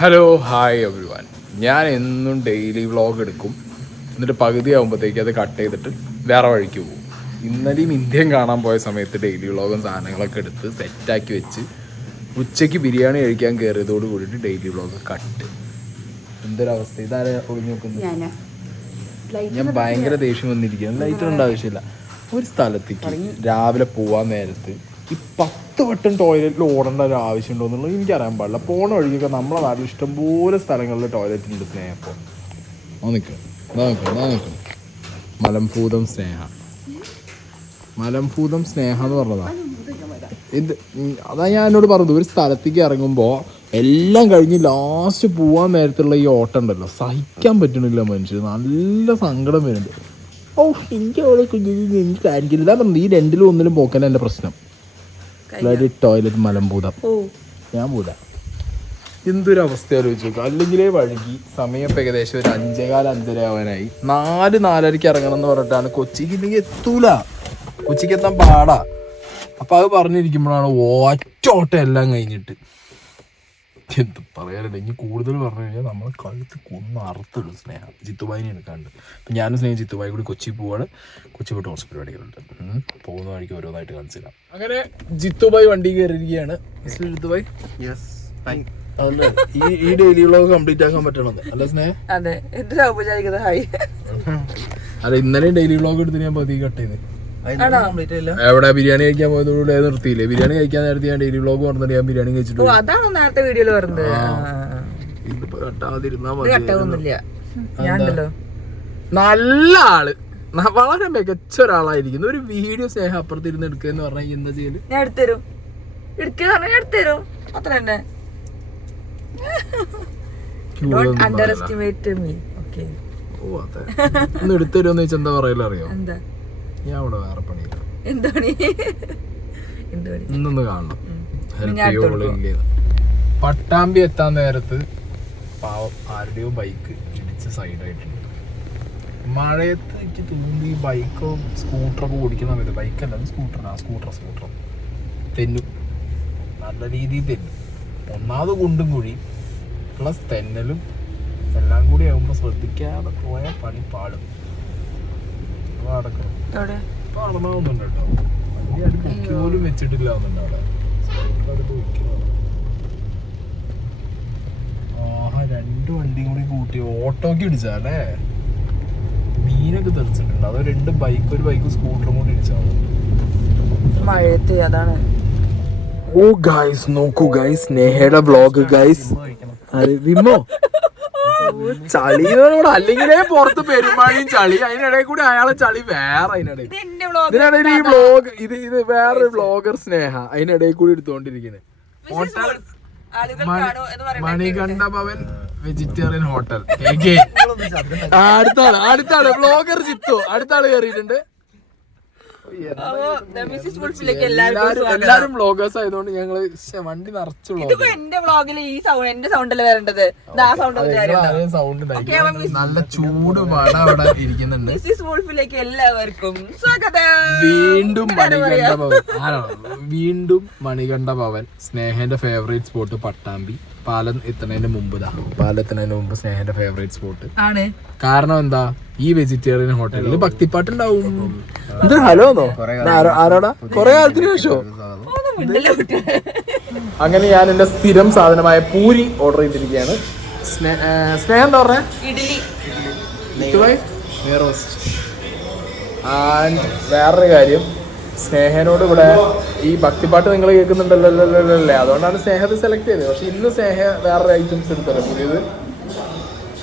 Hello hi every one. ഞാൻ എന്നും daily vlog എടുക്കും, എന്നിട്ട് പകുതി ആകുമ്പോഴത്തേക്ക് അത് കട്ട് ചെയ്തിട്ട് വേറെ വഴിക്ക് പോകും. ഇന്നലെയും ഇന്ത്യൻ കാണാൻ പോയ സമയത്ത് ഡെയിലി വ്ളോഗും സാധനങ്ങളൊക്കെ എടുത്ത് സെറ്റാക്കി വെച്ച് ഉച്ചയ്ക്ക് ബിരിയാണി കഴിക്കാൻ കയറിയതോട് കൂടിയിട്ട് ഡെയിലി വ്ളോഗ് കട്ട്. എന്തൊരവസ്ഥ! ഇതാരെ ഒളിഞ്ഞു നോക്കുന്നത്? ഞാൻ ഭയങ്കര ദേഷ്യം വന്നിരിക്കുകയാണ്. ലൈറ്ററിൻ്റെ ആവശ്യമില്ല. ഒരു സ്ഥലത്തേക്ക് രാവിലെ പോവാൻ നേരത്ത് ഈ 10 വട്ടം ടോയ്ലറ്റിൽ ഓടേണ്ട ഒരു ആവശ്യമുണ്ടോ എന്നുള്ളത് എനിക്കറിയാൻ പാടില്ല. പോണ വഴിക്കൊക്കെ നമ്മളെ നാട്ടിൽ ഇഷ്ടംപോലെ സ്ഥലങ്ങളിൽ ടോയ്ലറ്റ് ഉണ്ട്. സ്നേഹപ്പോൾ നിൽക്കണം മലംഭൂതം സ്നേഹ എന്ന് പറഞ്ഞതാ ഇത്. അതാ ഞാൻ എന്നോട് പറഞ്ഞത്, ഒരു സ്ഥലത്തേക്ക് ഇറങ്ങുമ്പോൾ എല്ലാം കഴിഞ്ഞ് ലാസ്റ്റ് പോവാൻ നേരത്തുള്ള ഈ ഓട്ടം ഉണ്ടല്ലോ, സഹിക്കാൻ പറ്റണില്ല മനുഷ്യർ. നല്ല സങ്കടം വരുന്നുണ്ട്. എനിക്ക് അവിടെ കുഞ്ഞിന് എനിക്ക് കാര്യമില്ല. ഇതാ പറഞ്ഞത്, ഈ രണ്ടിലും ഒന്നിലും പോക്കാൻ എൻ്റെ പ്രശ്നം. ടോയ്ലറ്റ് മലംഭൂതം ഞാൻ പോല. എന്തൊരു അവസ്ഥ ആലോചിച്ച് നോക്കുക. അല്ലെങ്കിലേ വഴുകി സമയം ഇപ്പം ഏകദേശം ഒരു 5:15 ആവാനായി. 4:30 ഇറങ്ങണം എന്ന് പറഞ്ഞിട്ടാണ്. കൊച്ചിക്ക് ഇല്ലെങ്കിൽ എത്തൂല, കൊച്ചിക്ക് എത്താൻ പാടാ. അപ്പം അത് പറഞ്ഞിരിക്കുമ്പോഴാണ് ഒറ്റ ഓട്ടം എല്ലാം കഴിഞ്ഞിട്ട്. എന്ത് പറയാനുണ്ട്? ഇനി കൂടുതൽ പറഞ്ഞു കഴിഞ്ഞാൽ നമ്മൾ കഴുത്ത് കൊന്ന് അറുത്തിടും. സ്നേഹം ജിത്തുബായിനെ എടുക്കാണ്ട്. അപ്പം ഞാനും സ്നേഹം ജിത്തുബായി കൂടി കൊച്ചി പോവാണ്. കൊച്ചി പോയിട്ട് ഹോസ്പിറ്റൽ പരിപാടികളുണ്ട്. പോകുന്ന വഴിക്ക് ഓരോന്നായിട്ട് കാണിച്ചില്ല. അങ്ങനെ ജിത്തുബായി വണ്ടി കയറിയിരിക്കുകയാണ്. മിസ്റ്റർ ജിത്തുബായി, അതല്ലേ ഈ ഡെയിലി വ്ളോഗ് കംപ്ലീറ്റ് ആക്കാൻ പറ്റണത് അല്ല സ്നേഹ? അല്ല, ഇന്നലെയും ഡെയിലി വ്ളോഗ് എടുത്ത് ഞാൻ പതി കട്ട് ചെയ്ത്. എവിടെ ബിരിയാണി കഴിക്കാൻ പോയതോടെ നിർത്തിയില്ലേ? ബിരിയാണി കഴിക്കാൻ നേരത്തെ ഞാൻ ഡെയിലി വ്ളോഗ് പറഞ്ഞിട്ട് ഞാൻ ബിരിയാണി കഴിച്ചിട്ട് ഇതിപ്പോ കട്ടാതിരുന്നാ മതി. നല്ല ആള്, വളരെ മികച്ച ഒരാളായിരിക്കുന്നു. ഒരു വീഡിയോ സ്നേഹം അപ്പുറത്തിരുന്ന് എടുക്കുക എന്ന് പറഞ്ഞാൽ എന്താ ചെയ്യല്? ഞാൻ എടുത്തരും അത്ര തന്നെ. ഒന്ന് എടുത്തരുമെന്ന് വെച്ചാൽ എന്താ പറയല അറിയോ? ഞാൻ ഇവിടെ വേറെ പണിയില്ല, ഇന്നൊന്ന് കാണണം. പട്ടാമ്പി എത്താൻ നേരത്ത് പാവം ആരുടെയോ ബൈക്ക് ഇടിച്ച് സൈഡായിട്ടുണ്ട്. മഴയത്ത് എനിക്ക് തോന്നി ഈ ബൈക്കോ സ്കൂട്ടറൊക്കെ ഓടിക്കുന്ന സമയത്ത്, ബൈക്കല്ല സ്കൂട്ടർ തെന്നും, നല്ല രീതിയിൽ തെന്നും. ഒന്നാമത് കുണ്ടും കുഴി പ്ലസ് തെന്നലും എല്ലാം കൂടി ആകുമ്പോൾ ശ്രദ്ധിക്കാതെ പോയാൽ പണി പാടും. നടന്നുണ്ട് കേട്ടോ. വണ്ടി അടുക്കി പോലും വെച്ചിട്ടില്ല അവിടെ. ആഹാ, 2 വണ്ടിയും കൂടി കൂട്ടി ഓട്ടോക്ക് ഇടിച്ചാലേ മീനൊക്കെ തെറിച്ചിട്ടുണ്ട്. അതോ 2 ബൈക്ക്, ഒരു ബൈക്കും സ്കൂട്ടറും കൂടി ഇടിച്ചാൽ മഴയത്ത്. അതാണ്. ഓ ഗൈസ്, നോക്കൂ ഗൈസ്, സ്നേഹയുടെ വ്ളോഗ് ഗൈസ്. വിമോ ചളിയോട് അല്ലെങ്കിലേ പുറത്ത് പെരുമാഴിയും ചളി, അതിനിടയിൽ കൂടി അയാളെ ചളി വേറെ. ഇതിനിടയിൽ ഈ വ്ളോഗ് ഇത് വേറൊരു വ്ളോഗർ സ്നേഹ അതിനിടയിൽ കൂടി എടുത്തോണ്ടിരിക്കുന്നത്. Hotel Manikanta Bhavan vegetarian hotel. അടുത്താണ് വ്ളോഗർ ജിത്തു, അടുത്താള് കയറിയിട്ടുണ്ട്. എല്ലാരും വ്ളോഗേഴ്സ് ആയതുകൊണ്ട് ഞങ്ങള് വണ്ടി നിറച്ചുള്ള എന്റെ വ്ളോഗിൽ ഈ സൗണ്ട്, എന്റെ സൗണ്ടല്ലേ വരേണ്ടത്. സൗണ്ട് നല്ല ചൂട് വട അവിടെ ഇരിക്കുന്നുണ്ട്. എല്ലാവർക്കും സ്വാഗതം. വീണ്ടും മണികണ്ഠ ഭവൻ, സ്നേഹന്റെ ഫേവറേറ്റ് സ്പോട്ട് പട്ടാമ്പി. പാലം എത്തുന്നതിന് മുമ്പ് സ്നേഹന്റെ ഫേവറേറ്റ് സ്പോട്ട് ആണ്. കാരണം എന്താ? ഈ വെജിറ്റേറിയൻ ഹോട്ടലിൽ ഭക്തിപ്പാട്ടുണ്ടാവും. എന്താ ഹലോന്നോ? ആരോടാ? കൊറേ കാലത്തിന് ശേഷോ? അങ്ങനെ ഞാൻ എന്റെ സ്ഥിരം സാധനമായ പൂരി ഓർഡർ ചെയ്തിരിക്കുകയാണ്. സ്നേഹം എന്താ പറഞ്ഞ? ആൻഡ് വേറൊരു കാര്യം, സ്നേഹനോട് ഇവിടെ ഈ ഭക്തിപ്പാട്ട് നിങ്ങൾ കേൾക്കുന്നുണ്ടല്ലേ, അതുകൊണ്ടാണ് സ്നേഹത്തെ സെലക്ട് ചെയ്തത്. പക്ഷെ ഇന്ന് സ്നേഹ വേറൊരു ഐറ്റംസ് എടുത്തല്ലോ പുതിയത്.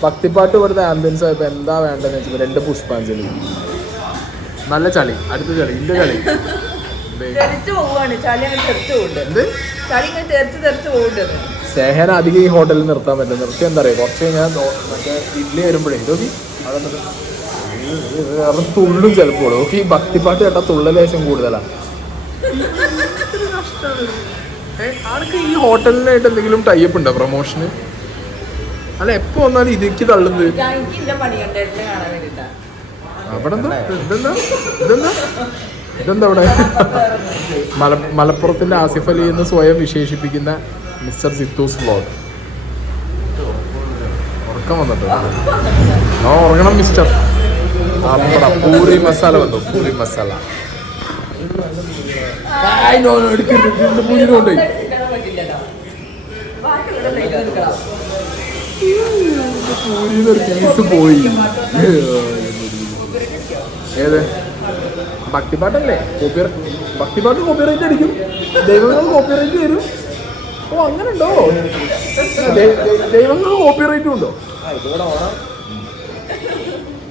ഭക്തിപ്പാട്ട് ഇവിടുത്തെ ആംബിയൻസ് ആയപ്പോൾ എന്താ വേണ്ടതെന്ന് വെച്ചാൽ 2 പുഷ്പാഞ്ജലി. നല്ല ചളി, അടുത്ത ചളി, ഇന്റെ ചളി. സ്നേഹന അധികം ഈ ഹോട്ടലിൽ നിർത്താൻ പറ്റില്ല. നിർത്തി എന്താ പറയുക, കുറച്ച് കഴിഞ്ഞാൽ മറ്റേ ഇഡ്ഡലി വരുമ്പോഴേ ഇതൊക്കെ തുള്ളും ചിലപ്പോൾ. ഈ ഭക്തിപ്പാട്ട് കേട്ടാൽ തുള്ളലേശം കൂടുതലാണ്. ആൾക്ക് ഈ ഹോട്ടലിനായിട്ട് എന്തെങ്കിലും ടൈപ്പ് ഉണ്ടോ പ്രൊമോഷന്? അല്ല, എപ്പോ വന്നാലും ഇതിക്ക് തള്ളുന്നത്. അവിടെ ഇതെന്താ അവിടെ? മലപ്പുറത്തിന്റെ ആസിഫ് അലി എന്ന് സ്വയം വിശേഷിപ്പിക്കുന്ന മിസ്റ്റർ ജിത്തൂസ് വ്ളോഗ്. ഉറക്കം വന്നിട്ട് ഉറങ്ങണം മിസ്റ്റർ. പൂരി മസാല വന്നു, പൂരി മസാല പൂരിയിലുണ്ട്. പൂരിന്നൊരു പീസ് പോയി. ഏത് ഭക്തിപ്പാട്ടല്ലേ? ഭക്തിപ്പാട്ട് കോപ്പിറൈറ്റ് അടിക്കും, ദൈവങ്ങൾ കോപ്പിറൈറ്റ് തരും. ഓ അങ്ങനെ ഉണ്ടോ? ദൈവങ്ങൾ കോപ്പിറൈറ്റും ഉണ്ടോ?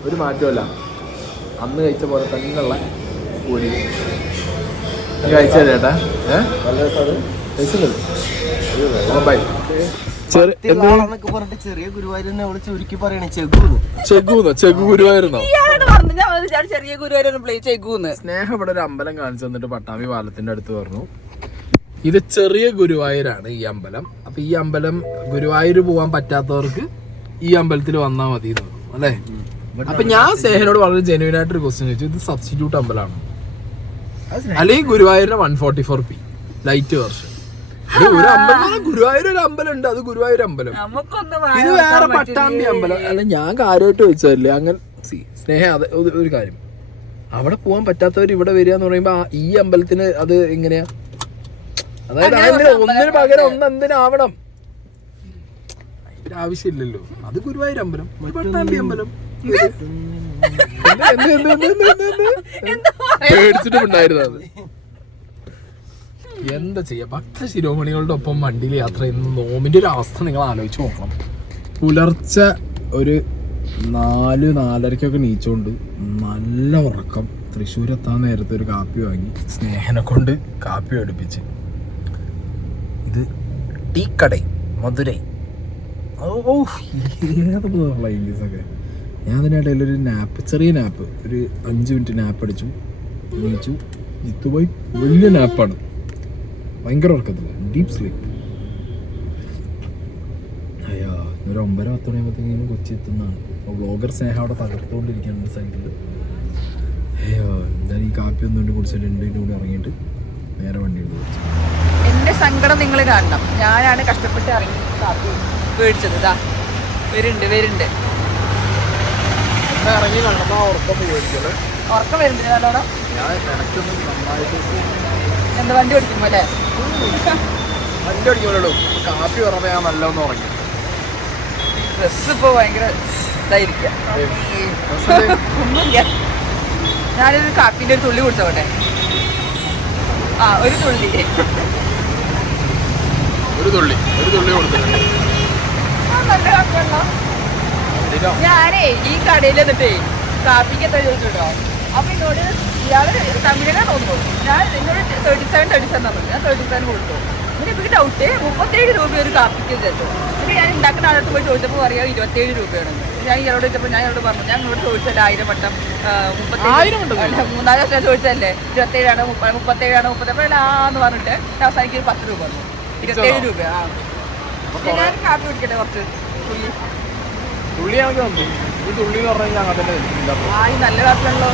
ഒരു മാറ്റമല്ല, അന്ന് കഴിച്ച പോലെ തന്നെയുള്ള പൂരി കഴിച്ച ചേട്ടാ. ബൈ. ചെറിയ ഗുരുവായൂരിനെ അവള് ചുരുക്കി പറയണേ ചെഗു ഗുരുവായൂരുന്നോ? ചെറിയ ഗുരുവായൂർ ചെഗൂന്ന്. സ്നേഹം ഇവിടെ ഒരു അമ്പലം കാണിച്ചു തന്നിട്ട് പട്ടാമ്പി പാലത്തിന്റെ അടുത്ത് പറഞ്ഞു ഇത് ചെറിയ ഗുരുവായൂരാണ് ഈ അമ്പലം. അപ്പൊ ഈ അമ്പലം ഗുരുവായൂർ പോകാൻ പറ്റാത്തവർക്ക് ഈ അമ്പലത്തിൽ വന്നാൽ മതി എന്ന് പറഞ്ഞു അല്ലേ? അപ്പൊ ഞാൻ സ്നേഹനോട് വളരെ ജെന്യൂൻ ആയിട്ടൊരു ക്വസ്റ്റ്യൻ ചോദിച്ചു, ഇത് സബ്സ്റ്റിറ്റ്യൂട്ട് അമ്പലമാണ് അല്ലെങ്കിൽ ഗുരുവായൂരിന്റെ 144p ലൈറ്റ് വേർഷൻ? ഒരു അമ്പലം, ഗുരുവായൂർ ഒരു അമ്പലം ഉണ്ട്, അത് ഗുരുവായൂർ അമ്പലം. ഇത് വേറെ പട്ടാമ്പി അമ്പലം. അല്ല ഞാൻ കാര്യമായിട്ട് ചോദിച്ചതല്ലേ അങ്ങനെ. സ്നേഹ അത് ഒരു കാര്യം, അവിടെ പോകാൻ പറ്റാത്തവർ ഇവിടെ വരിക എന്ന് പറയുമ്പോ ഈ അമ്പലത്തിന് അത് എങ്ങനെയാ? അതായത് ഒന്നിന് പകരം ഒന്ന് എന്തിനാവണം? അതിന്റെ ആവശ്യമില്ലല്ലോ. അത് ഗുരുവായൂർ അമ്പലം, പട്ടാമ്പി അമ്പലം. പേടിച്ചിട്ടുണ്ടായിരുന്നു അത്. എന്താ ചെയ്യാ, ഭക്ത ശിരോമണികളുടെ ഒപ്പം വണ്ടിയിൽ യാത്ര ചെയ്യുന്ന നോമിന്റെ ഒരു അവസ്ഥ നിങ്ങൾ ആലോചിച്ച് നോക്കണം. പുലർച്ചെ ഒരു 4-4:30 നീച്ചുകൊണ്ട് നല്ല ഉറക്കം. തൃശ്ശൂർ എത്താൻ നേരത്തെ ഒരു കാപ്പി വാങ്ങി സ്നേഹനെ കൊണ്ട് കാപ്പി അടുപ്പിച്ച്. ഇത് ടീക്കടൈ മധുരൈ. ഓ ഇംഗ്ലീഷൊക്കെ. ഞാൻ അതിനിടയിൽ ഒരു നാപ്പ്, ചെറിയ നാപ്പ്, ഒരു 5 മിനിറ്റ് നാപ്പ് അടിച്ചു, നീച്ചു. ഇത്തുപോയി വലിയ നാപ്പാണ്, ഭയങ്കര ഉറക്കത്തില്ല, ഡീപ് സ്ലീപ്പ്. അയ്യോ ഒരു 9-10 മണിയാകുമ്പോഴത്തേക്കും കൊച്ചി എത്തുന്നതാണ്. അപ്പോൾ വ്ളോഗർ സ്നേഹം അവിടെ തകർത്തുകൊണ്ടിരിക്കുകയാണ് സൈഡിൽ. അയ്യോ എന്തായാലും ഈ കാപ്പി ഒന്നുകൊണ്ട് കുടിച്ചിട്ട് 2 മിനിറ്റ് കൂടി ഇറങ്ങിയിട്ട് നേരെ വണ്ടി എടുത്ത് കുടിച്ചു. എന്റെ സങ്കടം നിങ്ങൾ കാണണം. ഞാനാണ് കഷ്ടപ്പെട്ട് ഇറങ്ങി കാപ്പി മേടിച്ചത്. ഇതാ വരുന്നുണ്ട് ഇറങ്ങി കാണുമ്പോൾ ഉറക്കം മേടിച്ചത്. ഉറക്കം വരുന്നുണ്ട് നല്ലോണം. ഞാൻ കിടക്കുന്നു നന്നായിട്ട്. എന്താ വണ്ടി ഓടിക്കുമ്പോ അല്ലേ? വണ്ടി ഓടിക്കുമ്പോഴോ കാപ്പി പറഞ്ഞപ്പോൾ ഞാൻ നല്ലൊന്നും ഉറങ്ങി. ഡ്രസ് ഇപ്പൊ ഭയങ്കര ഇതായിരിക്ക. ഒന്നുമില്ല, ഞാനൊരു കാപ്പിന്റെ ഒരു തുള്ളി കുടിച്ചോട്ടെ. ഒരു തുള്ളി കൊടുത്തിട്ടുണ്ട്. നല്ല കാപ്പിയാണല്ലോ. ഞാനേ ഈ കടയിൽ എന്നിട്ടേ കാപ്പിക്ക് എത്ര ചോദിച്ചിട്ടോ. അപ്പൊ എന്നോട് ഇയാള് തമിഴിനെ തോന്നുന്നു. ഞാൻ എന്നോട് 37 പറഞ്ഞു. ഞാൻ 37 കൊടുത്തു. പിന്നെ എനിക്ക് ഡൗട്ട് 37 രൂപ ഒരു കാപ്പിക്ക് ചേർത്തു. പിന്നെ ഞാൻ ഉണ്ടാക്കുന്ന ആളത്ത് പോയി ചോദിച്ചപ്പോൾ പറയാം 27 രൂപയാണെന്ന്. ഞാൻ ഇയാളോട് ചോദിച്ചപ്പോൾ ഞാൻ ഇയാളോട് പറഞ്ഞു, ഞാൻ ഇങ്ങോട്ട് ചോദിച്ചല്ലേ 1000 വട്ടം 3-4 വർഷം ചോദിച്ചല്ലേ 27 37 37 പറഞ്ഞിട്ട് അവസാനിക്ക് 10 രൂപ വന്നു. 27 രൂപ. ഞാൻ കാപ്പി കുടിക്കട്ടെ കുറച്ച് തുള്ളിയാണെങ്കിൽ വന്നു. ഈ തുള്ളി എന്ന് പറഞ്ഞു കഴിഞ്ഞാൽ അങ്ങനെ നല്ല കാപ്പിയാണല്ലോ.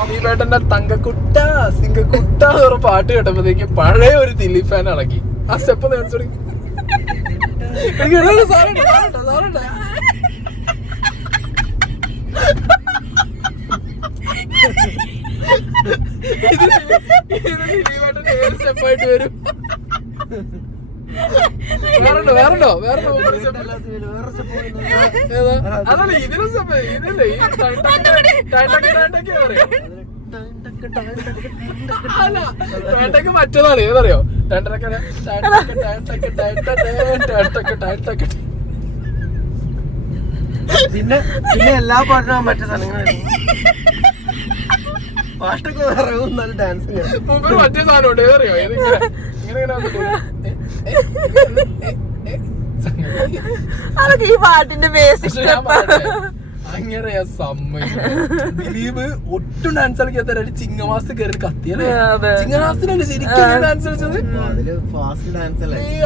അമീബേട്ടന്റെ തങ്കക്കുട്ട സിംഗക്കുട്ട എന്ന് പാട്ട് കേട്ടപ്പോഴത്തേക്ക് പഴയ ഒരു ദിലീപ് ഫാൻ ഇളക്കി. ആ സ്റ്റെപ്പ് കാണിച്ചു തുടങ്ങി. സ്റ്റെപ്പായിട്ട് വരും. വേറെണ്ടോ അതല്ല ഇതിനും ഇതല്ലേ ഈ ടേണ്ടക്ക് മറ്റേതാണ്. ഏതറിയോ? പിന്നെ എല്ലാ പാട്ടിനും മറ്റേ സ്ഥലങ്ങളും പാട്ടൊക്കെ വേറെ ഡാൻസ് മറ്റേ സാധനം ഏതറിയോ? അതൊക്കെ ഈ പാട്ടിന്റെ ബേസിക്. അങ്ങനെ ദിലീപ് ഒട്ടും ഡാൻസ് കളിക്കാത്ത ചിങ്ങമാസത്തിൽ കയറി കത്തിയല്ലേ? ചിങ്ങമാസത്തിനല്ലേ ശരിക്കും ഡാൻസ് കളിച്ചത്?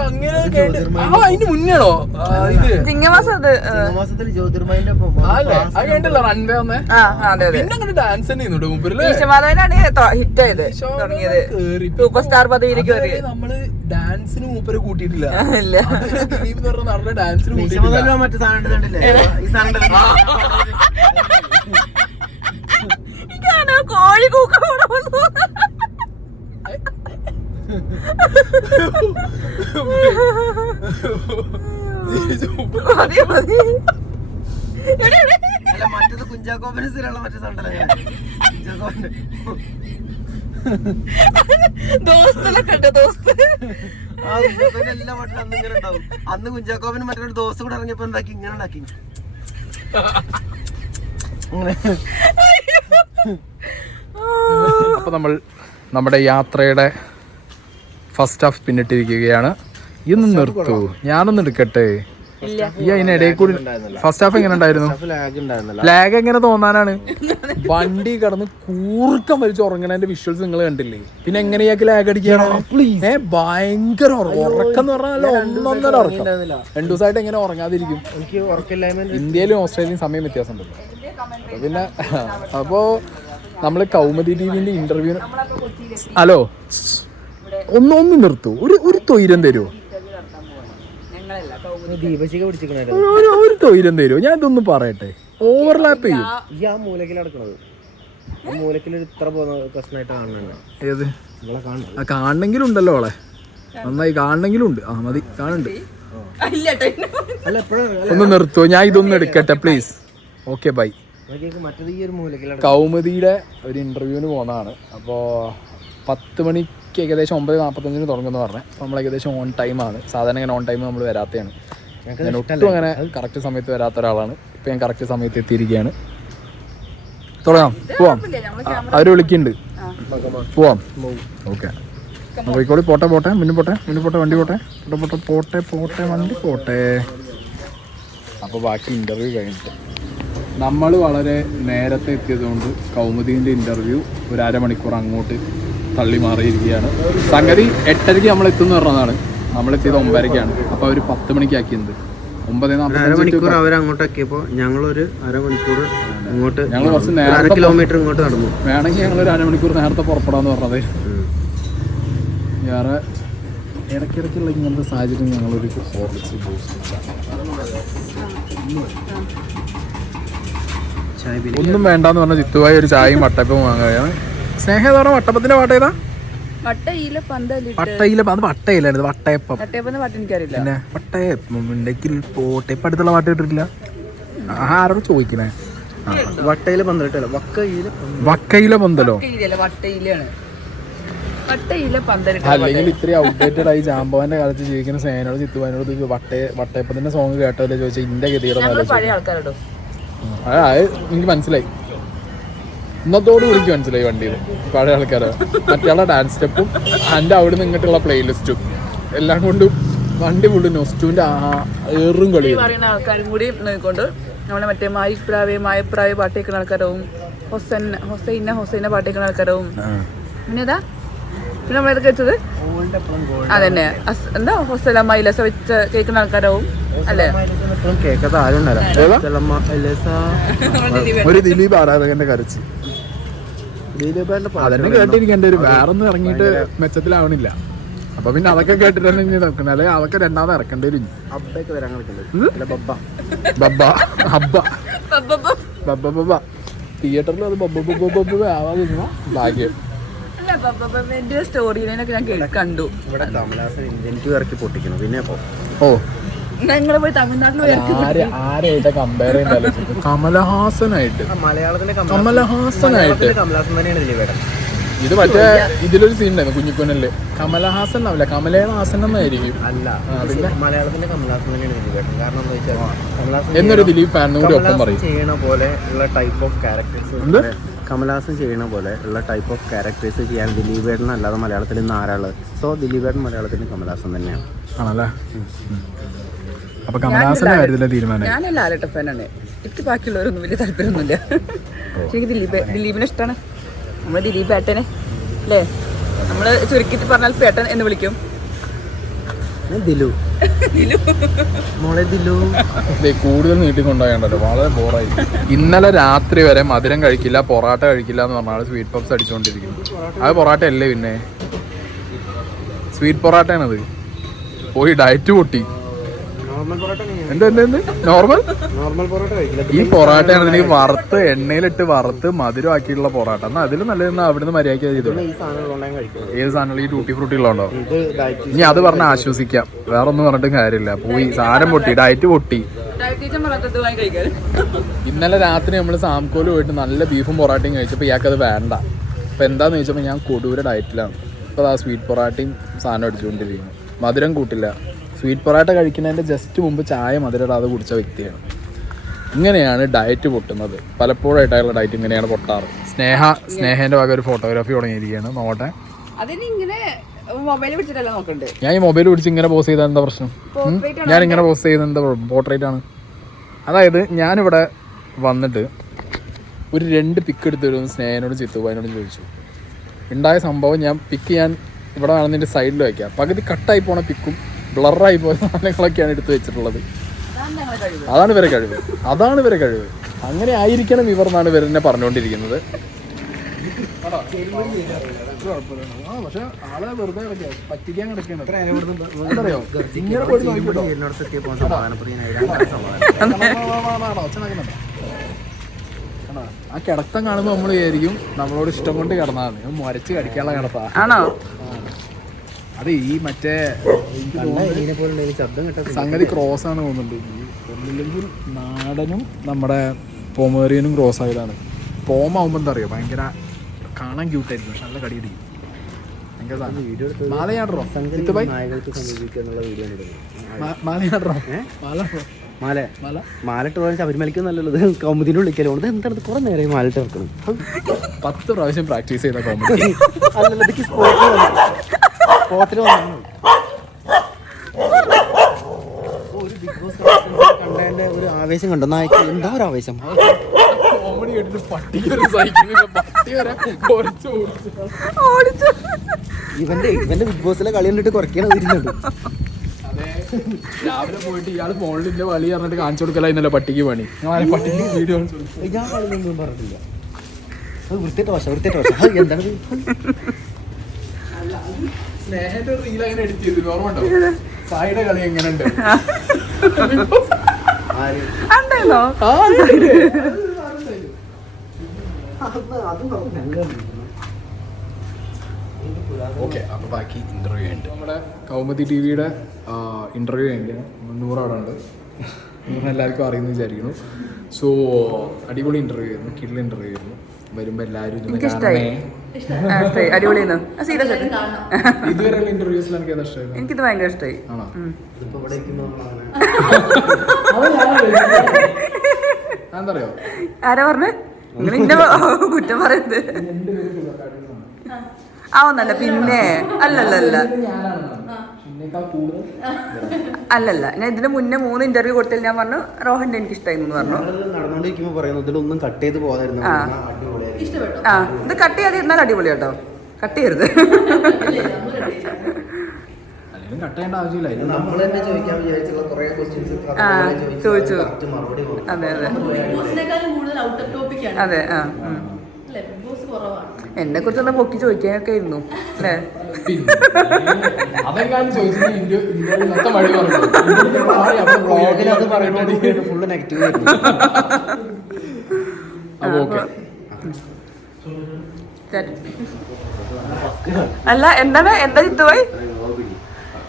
അങ്ങനെ അതിന് മുന്നാണോ ഇത്? ചിങ്ങമാസത്തിൽ ജ്യോതിർമയിന്റെ അത് കഴിഞ്ഞിട്ടല്ല റൺവേ വന്നേ. പിന്നെ അങ്ങനെ ഡാൻസ് തന്നെ ചെയ്യുന്നുണ്ട് മൂപ്പരില്. ഹിറ്റ് ആയത് തുടങ്ങിയത്. സൂപ്പർ സ്റ്റാർ പദവിയിലേക്ക് നമ്മള് ഡാൻസിന് മൂപ്പര് കൂട്ടിയിട്ടില്ല. ഇല്ല. ദിലീപ് എന്ന് പറഞ്ഞ നടനെ ഡാൻസിന് മറ്റേ കൂട്ടിയിട്ടില്ല. സാധനം കണ്ടില്ലേ ഈ സാധനം കോഴി കൂക്കാൻ അല്ല മറ്റേത് കുഞ്ചാക്കോപ്പന് സ്ഥിരമുള്ള മറ്റേ സാധനം കുഞ്ചാക്കോപ്പന്റെ ദോസ്തലൊക്കെ ഉണ്ട്. ദോസ്ത് ആ കുഞ്ചാക്കോപ്പന്റെ എല്ലാ മട്ടിലും അന്ന് ഇങ്ങനെ ഉണ്ടാവും. അന്ന് കുഞ്ചാക്കോപ്പന് മറ്റൊരു ദോസ്ത് കൂടെ ഇറങ്ങിയപ്പോ എന്താക്കി ഇങ്ങനെ ഉണ്ടാക്കി അപ്പോൾ നമ്മൾ നമ്മുടെ യാത്രയുടെ ഫസ്റ്റ് ഹാഫ് പിന്നിട്ടിരിക്കുകയാണ്. ഇന്ന് നിർത്തൂ, ഞാനൊന്ന് എടുക്കട്ടെ. ഈ അതിനിടയിൽ കൂടി ഫസ്റ്റ് ഹാഫ് എങ്ങനെ ഉണ്ടായിരുന്നു? ലാഗ് എങ്ങനെ തോന്നാനാണ്? വണ്ടി കിടന്ന് കൂർക്കം വലിച്ച് ഉറങ്ങണതിന്റെ വിഷ്വൽസ് നിങ്ങൾ കണ്ടില്ലേ? പിന്നെ എങ്ങനെയാക്കി ലാഗ് അടിക്കുകയാണ്? ഭയങ്കര ഉറക്കം എന്ന് പറഞ്ഞാൽ ഒന്നൊന്നര ഉറക്കം. 2 ദിവസമായിട്ട് എങ്ങനെ ഉറങ്ങാതിരിക്കും? എനിക്ക് ഉറക്കില്ലായ്മ. ഇന്ത്യയിലും ഓസ്ട്രേലിയയും സമയം വ്യത്യാസം ഉണ്ടല്ലോ. പിന്നെ അപ്പോൾ നമ്മൾ കൗമുദി ടിവിന്റെ ഇന്റർവ്യൂ. ഹലോ, ഒന്ന് നിർത്തൂ, ഒരു തൊയിരം തരുമോ? ദീപശിക പിടിച്ചിരിക്കണ ഒരു തൊയിരം തരുമോ? ഞാൻ ഇതൊന്ന് പറയട്ടെ, ഓവർലാപ്പ് ചെയ്യും. ഈ ആ മൂലക്കിൽ നടക്കണത് ആ മൂലക്കിൽ ഇത്ര പോകുന്ന പ്രശ്നമായിട്ട് കാണുന്നുണ്ട്. ഏത് നമ്മളെ കാണുന്നത് ആ കാണണെങ്കിലും ഉണ്ടല്ലോ അവളെ, നന്നായി കാണണെങ്കിലും ഉണ്ട്. ആ മതി, കാണുന്നുണ്ട്. അല്ല എപ്പോഴും ഒന്ന് നിർത്തുമോ? ഞാൻ ഇതൊന്നും എടുക്കട്ടെ പ്ലീസ്. Okay bye. മറ്റേത് ഈ ഒരു മൂലക്കിലാണ് കൗമുദിയുടെ ഒരു ഇന്റർവ്യൂവിന് പോകുന്നതാണ്. അപ്പോൾ 10 മണിക്ക് ഏകദേശം 9:45 തുടങ്ങുമെന്ന് പറഞ്ഞത്. അപ്പോൾ നമ്മൾ ഏകദേശം ഓൺ ടൈമാണ്. സാധാരണ ഇങ്ങനെ ഓൺ ടൈം നമ്മൾ വരാത്തതാണ്. ഞാൻ ഒട്ടും അങ്ങനെ കറക്റ്റ് സമയത്ത് വരാത്ത ഒരാളാണ്. ഇപ്പം ഞാൻ കറക്റ്റ് സമയത്ത് എത്തിയിരിക്കുകയാണ്. തുടങ്ങാം, പോവാം. അവർ വിളിക്കുന്നുണ്ട്, പോവാം. ഓക്കെ, പോയിക്കോളി. പോട്ടെ, മുന്നിൽ പോട്ടെ, വണ്ടി പോട്ടെ, വണ്ടി പോട്ടെ. അപ്പോൾ ബാക്കി ഇൻ്റർവ്യൂ കഴിഞ്ഞിട്ട് നമ്മൾ വളരെ നേരത്തെ എത്തിയതുകൊണ്ട് കൗമുദീൻ്റെ ഇൻ്റർവ്യൂ ഒരു അരമണിക്കൂർ അങ്ങോട്ട് തള്ളി മാറിയിരിക്കുകയാണ്. സംഗതി 8:30 നമ്മൾ എത്തുമെന്ന് പറഞ്ഞതാണ്. നമ്മളെത്തിയത് 9:30-ക്കാണ്. അപ്പോൾ അവർ 10 മണിക്കാക്കിയത്. 9:45 അവരങ്ങോട്ടാക്കിയപ്പോൾ ഞങ്ങളൊരു അരമണിക്കൂർ ഇങ്ങോട്ട്, ഞങ്ങൾ കുറച്ച് നേരെ 1 കിലോമീറ്റർ ഇങ്ങോട്ട് നടന്നു. വേണമെങ്കിൽ ഞങ്ങളൊരു അരമണിക്കൂർ നേരത്തെ പുറപ്പെടാമെന്ന് പറഞ്ഞത്. വേറെ ഇടയ്ക്കിടയ്ക്കുള്ള ഇങ്ങനത്തെ സാഹചര്യം ഞങ്ങളൊരു ഹോർലിക്സ് ഒന്നും വേണ്ടാന്ന് പറഞ്ഞ ചിത്തുവായി ഒരു ചായയും വട്ടയപ്പവും വാങ്ങുകയാണ്. സ്നേഹം എന്ന് പറഞ്ഞാൽ വട്ടപ്പത്തിന്റെ പാട്ട് ഏതാ? വട്ടയില, അത് വട്ടയിലായിരുന്നു. വട്ടയപ്പം പിന്നെ വട്ടയപ്പം ഉണ്ടെങ്കിൽ പോട്ടെ. ഇപ്പം അടുത്തുള്ള പാട്ട് കേട്ടിട്ടില്ല? ആരോട് ചോദിക്കണേ? വട്ടയില പന്തലോ, വക്കയില പന്തലോ? അല്ലെങ്കിൽ ഇത്രയും ഔട്ട്ഡേറ്റഡ് ആയി ജാമ്പവാന്റെ കാലത്ത് ജീവിക്കുന്ന സ്നേഹനോട് ചിത്തുവാനോട് വട്ടയപ്പത്തിന്റെ സോങ് കേട്ടല്ലേ ചോദിച്ചാൽ ഇന്റെ ഗതിയുടെ എനിക്ക് മനസ്സിലായി. ഇന്നത്തോട് എനിക്ക് മനസ്സിലായി വണ്ടിയിൽ പഴയ ആൾക്കാരെ. മറ്റുള്ള ഡാൻസ് സ്റ്റെപ്പും എൻ്റെ അവിടെ നിന്ന് ഇങ്ങോട്ടുള്ള പ്ലേലിസ്റ്റും എല്ലാം കൊണ്ടും വണ്ടി ഫുള്ള് നൊസ്റ്റുവിന്റെ ഏറും കളി ആൾക്കാരും കൂടി നോക്കിക്കൊണ്ട് നമ്മളെ മറ്റേ മായിപ്രായ പാട്ട് കേൾക്കുന്ന ആൾക്കാരാവും, ഹൊസൈന പാട്ട് കേൾക്കുന്ന ആൾക്കാരാവും. പിന്നെതാ പിന്നെ നമ്മളേതൊക്കെ വെച്ചത് അതന്നെ എന്താ ഹൊസല മൈലസ വെച്ച് കേൾക്കുന്ന ആൾക്കാരാവും അല്ലേ? ഒരു ദിലീപ് ആരാധകന്റെ കരച്ച് അതന്നെ കേട്ടിരിക്കേണ്ട ഒരു വേറൊന്നും ഇറങ്ങിയിട്ട് മെച്ചത്തിലാവണില്ല. അപ്പൊ പിന്നെ അതൊക്കെ കേട്ടിട്ട് തന്നെ ഇനി ഇറക്കണം, അല്ലെങ്കിൽ അതൊക്കെ രണ്ടാമത് ഇറക്കേണ്ടി വരും. തിയേറ്ററിൽ അത് ബബ്ബ ആവാതെ ഭാഗ്യം. സ്റ്റോറിയിലൊക്കെ ഞാൻ കണ്ടു. ഇവിടെ കമലഹാസൻ ഇന്ത്യൻ ടു ഇറക്കി പൊട്ടിക്കണം. പിന്നെ ഓ ഞങ്ങള് പോയി തമിഴ്നാട്ടിൽ ആരായിട്ട് കമ്പയർ ചെയ്യുന്ന കമലഹാസനായിട്ട് കമലഹാസൻ തന്നെയാണ് ദിലീപേട്ടൻ. ഇത് മറ്റേ ഇതിലൊരു സീൻ ഉണ്ടായിരുന്നു കുഞ്ഞിക്കുനല്ലേ, കമലഹാസൻ ആവില്ല കമലഹാസൻ എന്നായിരിക്കും. അല്ല, മലയാളത്തിന്റെ കമലഹാസൻ തന്നെയാണ് ദിലീപേട്ടൻ. കാരണം എന്താ വെച്ചാൽ കമലഹാസൻ എന്നൊരു ദിലീപ് ഫാനും കൂടി ഒപ്പം പറയും. ചെയ്യണ പോലെ ഉള്ള ടൈപ്പ് ഓഫ് ക്യാരക്ടേഴ്സ് കമലഹാസൻ ചെയ്യണ പോലെ ഉള്ള ടൈപ്പ് ഓഫ് ക്യാരക്ടേഴ്സ് ചെയ്യാൻ ദിലീപേട്ടൻ അല്ലാതെ മലയാളത്തിൽ നിന്ന് ആരാള്? സോ ദിലീപേട്ടൻ മലയാളത്തിന് കമലഹാസൻ തന്നെയാണ്. ആണല്ലേ? അപ്പൊ കമലഹാസന്റെ കാര്യത്തിലെ തീരുമാനം. ഞാൻ ലാലേട്ട ഫാനാണ്. എനിക്ക് ബാക്കിയുള്ളവരൊന്നും വലിയ താല്പര്യമൊന്നുമില്ല. എനിക്ക് ദിലീപിനെ ഇഷ്ടമാണ്. നമ്മള് ദിലീപ് ഏട്ടനെ അല്ലേ നമ്മള് ചുരുക്കി പറഞ്ഞാൽ പേട്ടൻ എന്ന് വിളിക്കും. കൂടുതൽ നീട്ടിക്കൊണ്ടുപോയണ്ടല്ലോ, വളരെ ബോറായി. ഇന്നലെ രാത്രി വരെ മധുരം കഴിക്കില്ല, പൊറാട്ട കഴിക്കില്ല എന്ന് പറഞ്ഞാൽ സ്വീറ്റ് പപ്സ് അടിച്ചുകൊണ്ടിരിക്കും. അത് പൊറാട്ട അല്ലേ പിന്നെ? സ്വീറ്റ് പൊറാട്ടയാണത്. പോയി ഡയറ്റ് പൊട്ടി. നോർമൽ പൊറോട്ട എന്ത് നോർമൽ നോർമൽ പൊറോട്ട കഴിക്കില്ല. ഈ പൊറാട്ടയാണെന്നുണ്ടെങ്കിൽ വറുത്ത് എണ്ണയിലിട്ട് വറുത്ത് മധുരമാക്കിയിട്ടുള്ള പൊറാട്ട. എന്നാൽ അതിലും നല്ലതെന്ന് അവിടുന്ന് മര്യാദയ്ക്ക് ചെയ്തോളൂ. ഈ സാധനങ്ങൾ ഉണ്ടാകാൻ കഴിക്കുന്നത് ഏത് സാധനങ്ങൾ ഈ ടൂട്ടി ഫ്രൂട്ടി ഉള്ളതുണ്ടോ? ഇത് ഡയറ്റ് ഇനി അത് പറഞ്ഞ് ആശ്വസിക്കാം, വേറെ ഒന്നും പറഞ്ഞിട്ടും കാര്യമില്ല. പോയി സാധനം പൊട്ടി, ഡയറ്റ് പൊട്ടി. ഇന്നലെ രാത്രി നമ്മൾ സാംകോല് പോയിട്ട് നല്ല ബീഫും പൊറാട്ടയും കഴിച്ചപ്പോൾ ഇയാൾക്കത് വേണ്ട. അപ്പോൾ എന്താന്ന് ചോദിച്ചപ്പോൾ ഞാൻ കൊടൂര ഡയറ്റിലാണ്. ഇപ്പോൾ ആ സ്വീറ്റ് പൊറാട്ടയും സാധനം അടിച്ചുകൊണ്ടിരിക്കുന്നു. മധുരം കൂട്ടില്ല. സ്വീറ്റ് പൊറാട്ട കഴിക്കുന്നതിൻ്റെ ജസ്റ്റ് മുമ്പ് ചായ മധുരം ഇടാതെ കുടിച്ച വ്യക്തിയാണ്. ഇങ്ങനെയാണ് ഡയറ്റ് പൊട്ടുന്നത്. പലപ്പോഴായിട്ടുള്ള ഡയറ്റ് ഇങ്ങനെയാണ് പൊട്ടാറ്. സ്നേഹേൻ്റെ വക ഒരു ഫോട്ടോഗ്രാഫി തുടങ്ങിയിരിക്കുകയാണ്. നോട്ടെ, ഞാൻ ഈ മൊബൈൽ പിടിച്ച് ഇങ്ങനെ പോസ്റ്റ് ചെയ്താൽ എന്താ പ്രശ്നം? ഞാൻ ഇങ്ങനെ പോസ്റ്റ് ചെയ്യുന്നത് എന്താ പോർട്രേറ്റ് ആണ്. അതായത് ഞാനിവിടെ വന്നിട്ട് ഒരു 2 പിക്ക് എടുത്ത് വരുമെന്ന് സ്നേഹനോടും ചിത്തുബാനോടും ചോദിച്ചു. ഉണ്ടായ സംഭവം ഞാൻ പിക്ക് ഞാൻ ഇവിടെ വേണമെന്നിൻ്റെ സൈഡിൽ വയ്ക്കാം. പകുതി കട്ടായി പോണ പിക്കും ബ്ലറായി പോയ സാധനങ്ങളൊക്കെയാണ് എടുത്ത് വെച്ചിട്ടുള്ളത്. അതാണ് ഇവരെ കഴിവ്. അങ്ങനെ ആയിരിക്കണം ഇവർ എന്നാണ് ഇവരെന്നെ പറഞ്ഞുകൊണ്ടിരിക്കുന്നത്. പക്ഷെ ആളെ വെറുതെ പറ്റിക്കാൻ കിടക്കുകയാണ്. ആ കിടത്തം കാണുമ്പോൾ നമ്മൾ വിചാരിക്കും നമ്മളോട് ഇഷ്ടം കൊണ്ട് കിടന്നാണ്. മുരച്ച് കടിക്കാനുള്ള കിടത്താ ആണോ? അത് ഈ മറ്റേ സംഗതി ക്രോസ് ആണ് തോന്നുന്നുണ്ട്. ഒന്നില്ലെങ്കിൽ നാടനും നമ്മുടെ പോമേറിയനും ക്രോസ് ആയതാണ്. പോമാവുമ്പോൾ എന്താ അറിയോ, ഭയങ്കര കാണാൻ ക്യൂട്ടായിരിക്കും, പക്ഷെ നല്ല കടിയടിക്കും. മാലിട്ട് പോകാൻ ശബരിമലയ്ക്ക് നല്ലത് കൗമുദിനെ വിളിക്കലോ. എന്താണ് കുറെ നേരം മാലിട്ട് വെക്കണം. 10 പ്രാവശ്യം പ്രാക്ടീസ് ചെയ്ത കൗമുദി. സ്പോട്ടിൽ ഒരു ബിഗ് ബോസ് കണ്ടതിന്റെ ഒരു ആവേശം കണ്ടോ? നായ്ക്ക് എന്താ ഒരു ആവേശം. കോമഡി കേട്ടിട്ട് പട്ടിക്കൊരു സൈക്കിളില്ല, പട്ടി വരെ ഇവന്റെ ബിഗ് ബോസിലെ കളി കണ്ടിട്ട് കുറയ്ക്കാൻ വരുന്നുണ്ട്. അതെ, രാവിലെ പോയിട്ട് ഇയാൾ ഫോണിലിന്റെ വളി പറഞ്ഞിട്ട് കാണിച്ചു കൊടുക്കല ഇന്നലെ പട്ടിക്ക് പണി. പട്ടിക്ക് വീഡിയോ ഞാൻ കളിയൊന്നും പറഞ്ഞിട്ടില്ല. വൃത്തിയായിട്ട് വശം എന്താണ് സ്നേഹന്റെ ഒരു റീൽ അങ്ങനെ എഡിറ്റ് ചെയ്തു. ഓർമ്മ ഉണ്ടോ? സായിയുടെ കളി എങ്ങനെയുണ്ട്? ഓക്കെ, അപ്പോൾ ബാക്കി ഇന്റർവ്യൂ ഉണ്ട്. നമ്മുടെ കൗമുദി ടിവിയുടെ ഇന്റർവ്യൂ കഴിഞ്ഞാൽ 100 അവിടെ ഉണ്ട്. 100 എല്ലാവർക്കും അറിയുമെന്ന് വിചാരിക്കുന്നു. സോ അടിപൊളി ഇന്റർവ്യൂ ആയിരുന്നു, കിടിലൻ ഇന്റർവ്യൂ ആയിരുന്നു. വരുമ്പോൾ എല്ലാവരും ഇതുവരെയുള്ള ഇന്റർവ്യൂസിൽ എനിക്ക് ഏതാ ഇഷ്ടമായിരുന്നു? എനിക്കിത് ഭയങ്കര ഇഷ്ടമായി. ആണോ? എന്താ അറിയോ, ആരാ പറഞ്ഞേ നിന്റെ കുറ്റം പറയുന്നത്? ആവുന്നല്ല പിന്നെ അല്ലല്ല ഞാൻ ഇതിന് മുന്നേ 3 ഇന്റർവ്യൂ കൊടുത്തില്ല. ഞാൻ പറഞ്ഞു റോഹന്റെ എനിക്ക് ഇഷ്ടമായി എന്ന് പറഞ്ഞു. നടന്നുകൊണ്ടിരിക്കുമ്പോ പറയുന്നു ഇതിലൊന്നും കട്ട് ചെയ്ത് പോകാതിരുന്നു. ആ, ഇത് കട്ട് ചെയ്യാതിരുന്നാൽ അടിപൊളി കേട്ടോ. കട്ട് ചെയ്യരുത്. ചോദിച്ചു. അതെ അതെ. ആ, എന്നെ കുറിച്ചൊന്ന് പൊക്കി ചോദിക്കാനൊക്കെ ആയിരുന്നു അല്ലേ? Full negative. അല്ല എന്താണ് എന്താ ചിത്തുപോയി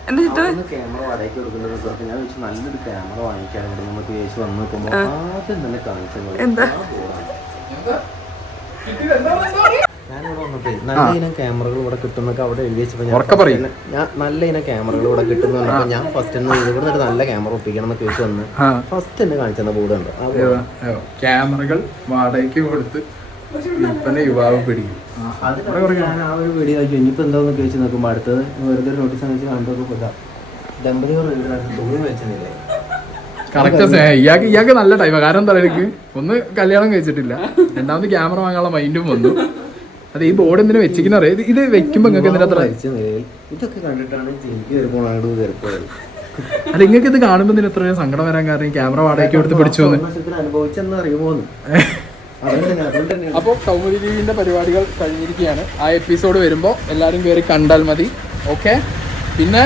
എന്താ ചിത്തു? ക്യാമറ വാടകയ്ക്ക് കൊടുക്കുന്നത് ഞാൻ വെച്ച് നല്ലൊരു ക്യാമറ വാങ്ങിക്കാൻ ഇവിടെ നമുക്ക് ചേച്ചി വന്ന് നോക്കുമ്പോ ആദ്യം തന്നെ കാണിച്ചത് എന്താ ഞാനിവിടെ വന്നപ്പോ നല്ല ഇനം ക്യാമറകൾ ഇവിടെ കിട്ടുന്നൊക്കെ അവിടെ എഴുതി വെച്ചപ്പോ ഞാൻ നല്ല ഇനം ക്യാമറകൾ ഇവിടെ കിട്ടുന്ന പറഞ്ഞപ്പോ ഞാൻ ഫസ്റ്റ് തന്നെ ഇവിടെ നല്ല ക്യാമറ ഒപ്പിക്കണം എന്നൊക്കെ വെച്ച് വന്ന് ഫസ്റ്റ് തന്നെ കാണിച്ചെന്ന ബോർഡ് ഉണ്ട്. ക്യാമറകൾ വാടകയ്ക്ക് കൊടുത്ത് യുവാവ് പിടിക്കും. ഞാൻ ആ ഒരു വീഡിയോ ആക്കി ഇനിയിപ്പോ എന്താന്നൊക്കെ വെച്ച് നോക്കുമ്പോ അടുത്തത് വെറുതെ ഒരു നോട്ടീസ് വെച്ച് കണ്ടു ദമ്പതികൾ വെച്ചില്ലേ. കറക്റ്റ്. ഇയാൾക്ക് നല്ല ടൈമാണ്. കാരണം എന്താ പറയുക, ഒന്ന് കല്യാണം കഴിച്ചിട്ടില്ല, രണ്ടാമത് ക്യാമറ വാങ്ങാനുള്ള മൈൻഡും വന്നു. അത് ഈ ബോർഡ് എന്തിനാ വെച്ചിരിക്കുന്ന അറിയാം. ഇത് വെക്കുമ്പോ നിങ്ങൾക്ക് എന്തിനാ അത്ര ഇതൊക്കെ കണ്ടിട്ടാണ് എനിക്ക് വരുമ്പോൾ അല്ല നിങ്ങൾക്ക് ഇത് കാണുമ്പോൾ ഇതിന് എത്ര സങ്കടം വരാൻ കാരണം ഈ ക്യാമറ വാടകയ്ക്ക് കൊടുത്ത് പിടിച്ചു അനുഭവിച്ചെന്ന് അറിയുമോന്ന്. അപ്പോൾ കൗമുദി ടിവിന്റെ പരിപാടികൾ കഴിഞ്ഞിരിക്കുകയാണ്. ആ എപ്പിസോഡ് വരുമ്പോൾ എല്ലാവരും കയറി കണ്ടാൽ മതി. ഓക്കെ. പിന്നെ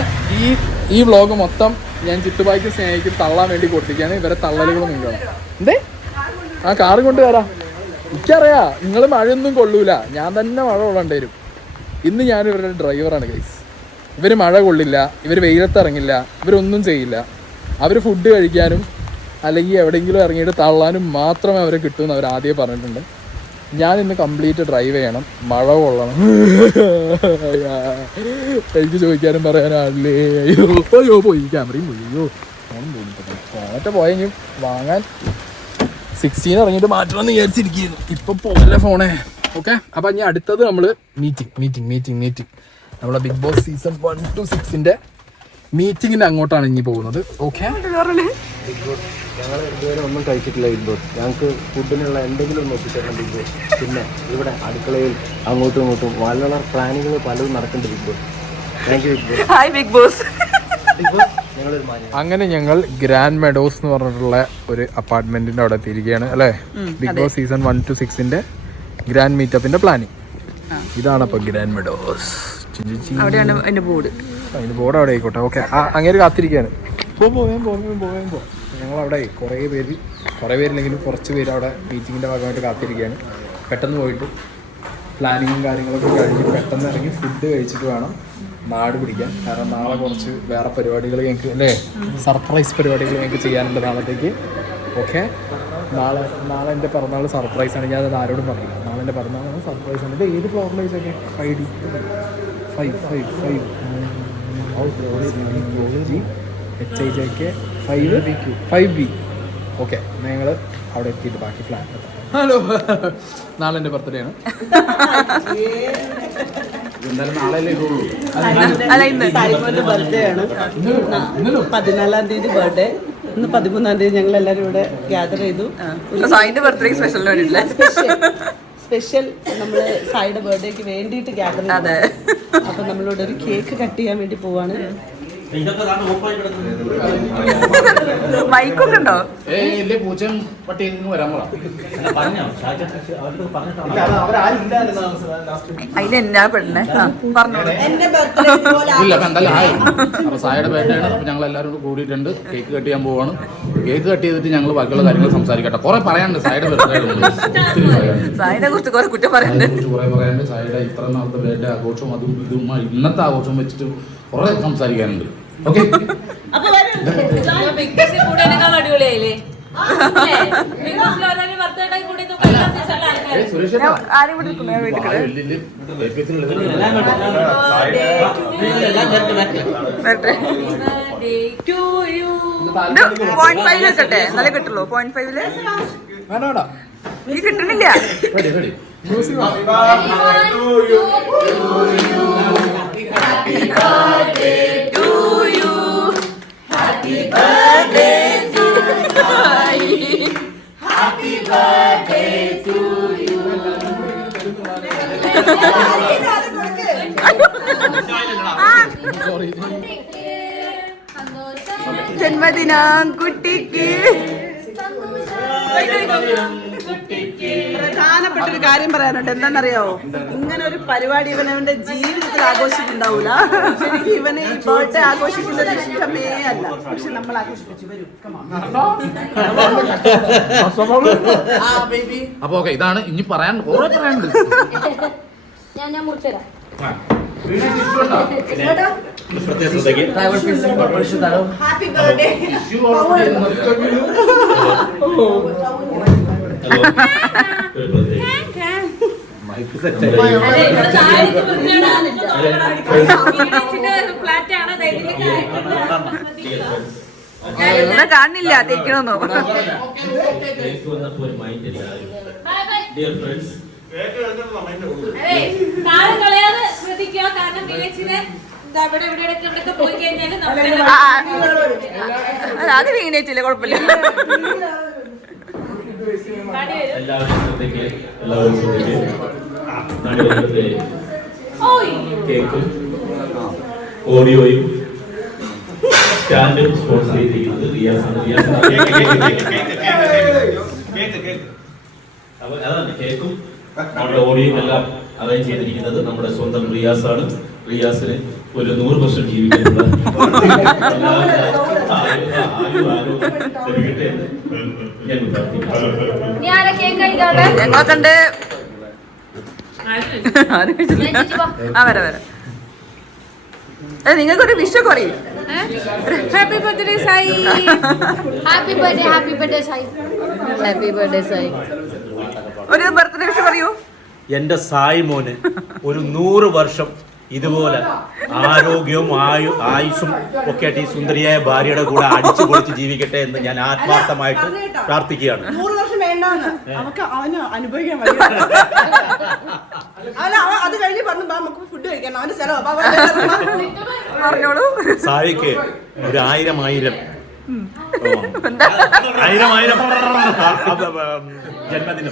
ഈ വ്ളോഗ് മൊത്തം ഞാൻ ചിട്ടുബായിക്ക് സ്നേഹിക്കും തള്ളാൻ വേണ്ടി കൊടുത്തിരിക്കുകയാണ്. ഇവരെ തള്ളലുകൾ നീങ്ങണം. എന്തേ ആ കാറും കൊണ്ട് വരാം. എനിക്കറിയാ നിങ്ങൾ മഴയൊന്നും കൊള്ളൂല, ഞാൻ തന്നെ മഴ കൊള്ളേണ്ടി വരും. ഇന്ന് ഞാൻ ഇവരുടെ ഡ്രൈവറാണ് ഗൈസ്. ഇവർ മഴ കൊള്ളില്ല, ഇവർ വെയിലത്ത് ഇറങ്ങില്ല, ഇവരൊന്നും ചെയ്യില്ല. അവർ ഫുഡ് കഴിക്കാനും അല്ലെങ്കിൽ എവിടെയെങ്കിലും ഇറങ്ങിയിട്ട് തള്ളാനും മാത്രമേ അവരെ കിട്ടുമെന്ന് അവർ ആദ്യമേ പറഞ്ഞിട്ടുണ്ട്. ഞാൻ ഇന്ന് കംപ്ലീറ്റ് ഡ്രൈവ് ചെയ്യണം, മഴ കൊള്ളണം. എനിക്ക് ചോദിക്കാനും പറയാനല്ലേ. അയ്യോ പോയി ക്യാമറയും പോയി. അയ്യോ ഫോണും പോയി. ഫോണൊക്കെ പോയെങ്കിൽ വാങ്ങാൻ 16 ഇറങ്ങിയിട്ട് മാറ്റണമെന്ന് വിചാരിച്ചിരിക്കുന്നു. ഇപ്പം പോകല്ലേ ഫോണേ. ഓക്കെ, അപ്പം ഇനി അടുത്തത് നമ്മൾ മീറ്റിംഗ് നമ്മളെ ബിഗ് ബോസ് സീസൺ 1 to 6 മീറ്റിങ്ങിൻ്റെ അങ്ങോട്ടാണ് ഇനി പോകുന്നത്. ഓക്കെ, ഞങ്ങൾ ഇതുവരെ ഒന്നും കഴിച്ചിട്ടില്ല ബിഗ് ബോസ്. ഞങ്ങൾക്ക് ഫുഡിനുള്ള എന്തെങ്കിലും ഒന്ന് ഒപ്പിച്ചേരണം ബിഗ് ബോസ്. പിന്നെ ഇവിടെ അടുക്കളയിൽ അങ്ങോട്ടും ഇങ്ങോട്ടും വളരെ പ്ലാനുകൾ പലതും നടക്കുന്നുണ്ട് big boss. Thank you big boss. Hi big boss. അങ്ങനെ ഞങ്ങൾ ഗ്രാൻഡ് മെഡോസ് എന്ന് പറഞ്ഞിട്ടുള്ള ഒരു അപ്പാർട്ട്മെന്റിന്റെ അവിടെ എത്തിയിരിക്കുകയാണ് അല്ലേ. Bigg Boss season 1 to 6 grand മീറ്റപ്പിന്റെ പ്ലാനിങ് ഇതാണ്. അപ്പോൾ ഗ്രാൻഡ് മെഡോസ് അതിന്റെ ബോർഡ് അവിടെ ആയിക്കോട്ടെ. ഓക്കെ, അങ്ങനെ കാത്തിരിക്കുകയാണ്. ഞങ്ങളവിടെ കുറേ പേരില്ലെങ്കിലും കുറച്ച് പേര് അവിടെ മീറ്റിങ്ങിൻ്റെ ഭാഗമായിട്ട് കാത്തിരിക്കുകയാണ്. പെട്ടെന്ന് പോയിട്ട് പ്ലാനിങ്ങും കാര്യങ്ങളൊക്കെ കഴിഞ്ഞ് പെട്ടെന്ന് ഇറങ്ങി ഫുഡ് കഴിച്ചിട്ട് വേണം നാട് പിടിക്കാൻ. കാരണം നാളെ കുറച്ച് വേറെ പരിപാടികൾ ഞങ്ങൾക്ക് അല്ലേ, സർപ്രൈസ് പരിപാടികൾ ഞങ്ങൾക്ക് ചെയ്യാനുണ്ട് നാളത്തേക്ക്. ഓക്കെ, നാളെ എൻ്റെ പിറന്നാൾ സർപ്രൈസാണ്. ഞാനത് ആരോടും പറയില്ല. നാളെ എൻ്റെ പിറന്നാളാണ്, സർപ്രൈസാണ്. ഇത് ഏത് ഫ്ലോറിലേക്കൊക്കെ 5D 5B. ഓക്കെ, ഞങ്ങൾ അവിടെ എത്തിയിട്ട് ബാക്കി പ്ലാൻ. ഹലോ, നാളെ എൻ്റെ ബർത്ത്ഡേ ആണ്. എന്തായാലും നാളെ ഉള്ളൂ. ബർത്ത്ഡേ ആണ്. 14-ാം തീയതി ബർത്ത്ഡേ. ഇന്ന് 13-ാം തീയതി ഞങ്ങൾ എല്ലാവരും ഇവിടെ ഗ്യാദർ ചെയ്തു. സ്പെഷ്യൽ നമ്മള് സായിയുടെ ബർത്ത്ഡേക്ക് വേണ്ടിയിട്ട് ഗ്യാദർ ചെയ്തു. അപ്പൊ നമ്മളിവിടെ ഒരു കേക്ക് കട്ട് ചെയ്യാൻ വേണ്ടി പോവാണ്. മൈക്കൊക്കെ ഉണ്ടോ? പൂച്ചയും പട്ടിയും വരാൻ അതിലെന്നാ പെണ്ണേ പറഞ്ഞോളൂ. അപ്പോൾ സായയുടെ ബർത്ത്ഡേ ആണ്. അപ്പോൾ ഞങ്ങൾ എല്ലാവരും കൂടിയിട്ടുണ്ട്. കേക്ക് കട്ട് ചെയ്യാൻ പോവാണ്. കേക്ക് കട്ട് ചെയ്തിട്ട് ഞങ്ങൾ ബാക്കിയുള്ള കാര്യങ്ങൾ സംസാരിക്കട്ടെ. കുറെ പറയാനുണ്ട് സായയുടെ ബർത്ത്ഡേ. സായിനെ കുറിച്ച് കുറെ കുറ്റം പറയാനുണ്ട്. കുറെ പറയാനുണ്ട്. സായയുടെ ഇത്ര നാളത്തെ ബർത്ത്ഡേ ആഘോഷവും അതും ഇതും ഇന്നത്തെ ആഘോഷം വെച്ചിട്ട് കുറെ സംസാരിക്കാനുണ്ട്. ഓക്കെ, വെക്കട്ടെ, നല്ല കിട്ടുള്ളൂ. 0.5 ഈ കിട്ടണില്ല. ജന്മദിനം കുട്ടിക്ക്. പ്രധാനപ്പെട്ട ഒരു കാര്യം പറയാനുണ്ട്. എന്താണെന്നറിയോ, ഇങ്ങനെ ഒരു പരിപാടി ഇവനവന്റെ ജീവിതത്തിൽ ആഘോഷിക്കുന്നുണ്ടാവൂല. ശരിക്കും ഇവന് ഈ ബർത്ത്ഡേ ആഘോഷിക്കുന്നത് ഇഷ്ടമേ അല്ല. പക്ഷെ നമ്മൾ ആഘോഷിപ്പിച്ചു വരും. അപ്പൊ ഓക്കെ, ഇതാണ് ഇനി പറയാൻ കുറെ പറയാനുണ്ട്. ഞാൻ മുറിച്ചുതരാം. Happy birthday. കാണില്ല തേക്കണോന്നോ. അത് വീണേറ്റില്ല, കുഴപ്പമില്ല. ഓഡിയോയും സ്റ്റാൻഡും സ്പോൺസർ ചെയ്തിരിക്കുന്നത് റിയാസാണ്. അപ്പൊ അതാണ് കേക്കും നമ്മുടെ ഓഡിയോയും എല്ലാം അറേഞ്ച് ചെയ്തിരിക്കുന്നത് നമ്മുടെ സ്വന്തം റിയാസാണ്. റിയാസിന് ഒരു 100 വർഷം ജീവിക്കാനുള്ള ആരോഗ്യം ലഭിക്കട്ടെ എന്ന് ഞാൻ പ്രാർത്ഥിക്കുന്നു. ഞാൻ കേക്ക് കഴിക്കാതെ ഞങ്ങളെ കണ്ട് വരാം നിങ്ങൾക്കൊരു വിഷൊക്കെ പറയും. Happy birthday Sai. Happy birthday Sai. Happy birthday Sai. ഒരു ബർത്ത്ഡേ വിഷ് പറയൂ. എൻ്റെ സായി മോന് ഒരു 100 വർഷം ഇതുപോലെ ആരോഗ്യവും ആയുസ്സും ഒക്കെ ആയിട്ട് ഈ സുന്ദരിയായ ഭാര്യയുടെ കൂടെ അടിച്ചു പൊളിച്ച് ജീവിക്കട്ടെ എന്ന് ഞാൻ ആത്മാർത്ഥമായിട്ട് പ്രാർത്ഥിക്കുകയാണ്. 100 വർഷം വേണ്ടാന്ന് നമുക്ക് അവന് അനുഭവിക്കാൻ അത് കഴിഞ്ഞ് പറഞ്ഞു നമുക്ക് ഫുഡ് കഴിക്കണം അവന്റെ ചെലവ് പറഞ്ഞോളൂ. സായിക്ക് ഒരു 1000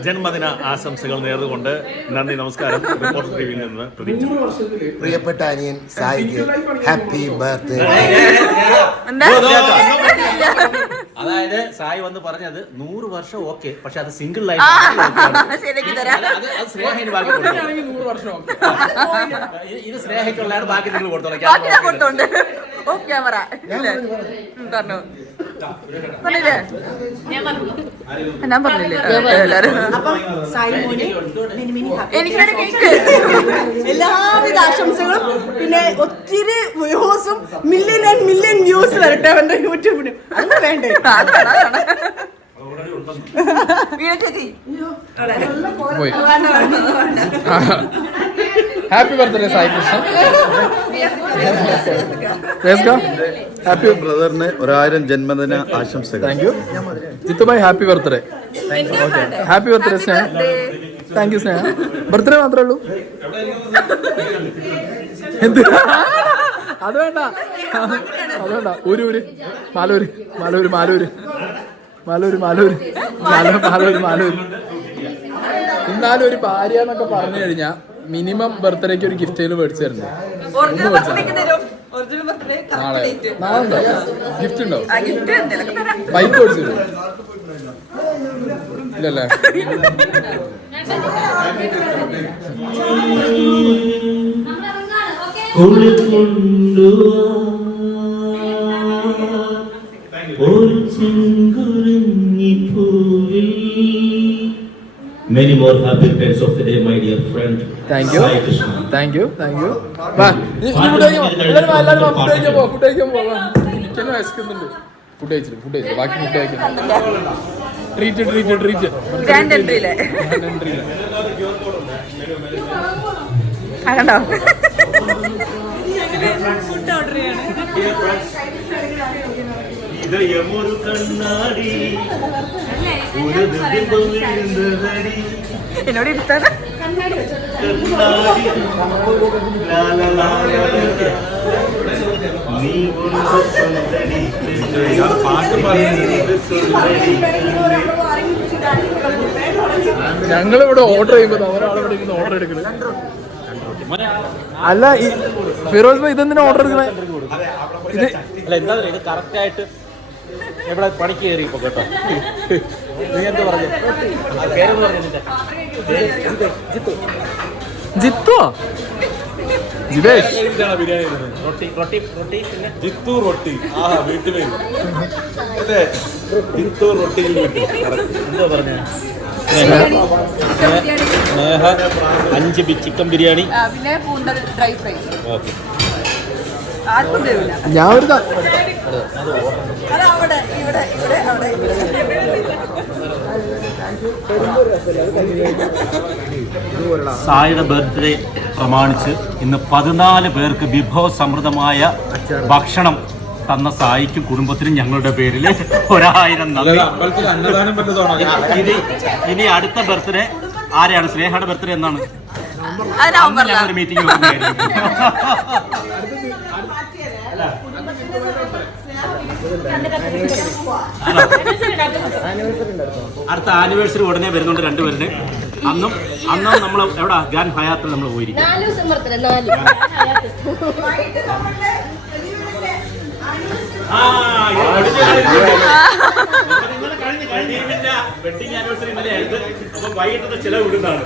ജന്മദിന ആശംസകൾ നേർന്നുകൊണ്ട് നന്ദി, നമസ്കാരം. റിപ്പോർട്ടർ ടിവിയിൽ നിന്ന് പ്രതീക്ഷ. പ്രിയപ്പെട്ട അനിയൻ സായിക്ക് ഹാപ്പി ബർത്ത്ഡേ. അതായത് സായി വന്ന് പറഞ്ഞത് 100 വർഷം ഓക്കെ, പക്ഷെ അത് സിംഗിൾ ശരിയാക്കി തരാം. സ്നേഹന് ബാക്കി ഇത് സ്നേഹയ്ക്കുള്ളതാണ്, ബാക്കി നിങ്ങൾ ബാക്കി ഞാൻ കൊടുത്തോണ്ട് ഓഫ് ക്യാമറ പറഞ്ഞു. പറഞ്ഞില്ലേ? ഞാൻ പറഞ്ഞില്ലേ എല്ലാരും. എനിക്കൊരു കേക്ക്. എല്ലാവിധ ആശംസകളും പിന്നെ ഒത്തിരി വ്യൂസും മില്യൺ വ്യൂസ് വരട്ടെ അവന്റെ യൂട്യൂബിന്. അത് വേണ്ടേ? Happy birthday Sai Krishnan. Happy ബ്രദറിന് 1000 ജന്മദിന ആശംസകൾ. താങ്ക് യു ജിത്തുഭായ്. Happy birthday. Okay happy birthday Sneha. Thank you Sneha. Birthday മാത്രമേ ഉള്ളൂ. എന്ത് അത് വേണ്ട, അത് വേണ്ട. ഊര് മാലൂര്. എന്നാലും ഒരു ഭാര്യ എന്നൊക്കെ പറഞ്ഞു കഴിഞ്ഞാൽ മിനിമം ബർത്ത്ഡേക്ക് ഒരു ഗിഫ്റ്റ് മേടിച്ചു തരുന്നത്. നാളെ ഉണ്ടോ ഗിഫ്റ്റ്? ഉണ്ടോ? ബൈക്ക് മേടിച്ചു തരും? ഇല്ലല്ലേ? Many more happy returns of the day, my dear friend. Thank you. Sai Krishna. Thank you. Food കഴിക്കാൻ പോവാം. എനിക്കെന്നെ വിശക്കുന്നുണ്ട്. ഫുഡ് കഴിച്ചില്ല. ബാക്കി ഫുഡ് കഴിക്കുന്നുണ്ട്. ട്രീറ്റ് ഗ്രാൻഡ് എൻട്രിയിലെ കണ്ടോ? എന്നോട് ഇരുത്താണ്. ഞങ്ങളിവിടെ ഓർഡർ ചെയ്യുമ്പോൾ ഒരാളിവിടെ ഇങ്ങനെ ഓർഡർ എടുക്കുന്നത്. അല്ല ഈ ഫിറോസ് ഭായ് ഇതെന്തിനാ ഓർഡർ എടുക്കണേ? ഇത് അല്ല എന്താ പറയുക, ഇത് കറക്റ്റ് ആയിട്ട് എവിടെ പണിക്ക് കയറി ഇപ്പൊ കേട്ടോ. നീ എന്താ പറഞ്ഞു? പേരെന്ന് പറഞ്ഞു ജിത്തോ ജിതേഷ് ബിരിയാണി റൊട്ടി പിന്നെ ജിത്തു റൊട്ടി. ആ വീട്ടില് ജിത്തു റൊട്ടി. എന്താ പറഞ്ഞ സ്നേഹ 5 ചിക്കൻ ബിരിയാണി, പിന്നെ കൂന്തൽ ഡ്രൈ ഫ്രൈ. ഓക്കെ. ആർക്കും തരൂല. ഞാൻ ഒരു സായിയുടെ ബർത്ത്ഡേ പ്രമാണിച്ച് ഇന്ന് 14 പേർക്ക് വിഭവസമൃദ്ധമായ ഭക്ഷണം തന്ന സായിക്കും കുടുംബത്തിനും ഞങ്ങളുടെ പേരിൽ 1000 നന്ദി. ഇനി അടുത്ത ബർത്ത്ഡേ ആരെയാണ്? സ്നേഹയുടെ ബർത്ത്ഡേ എന്നാണ്? ഞങ്ങളൊരു മീറ്റിംഗ് അടുത്ത ആനിവേഴ്സറി ഉടനെ വരുന്നുണ്ട് 2 പേരുടെ. അന്നും നമ്മൾ എവിടെ ഗ്രാൻഡ് ഹയാത്തിൽ നമ്മൾ പോയിരിക്കും. 4 ദിവസം ബർത്ത്ഡേ 4. വെഡിങ് ആനിവേഴ്സറി ഇന്നലെ ആയിട്ട്. അപ്പൊ വൈകിട്ടത്തെ ചിലവ് ഇടുന്നതാണ്.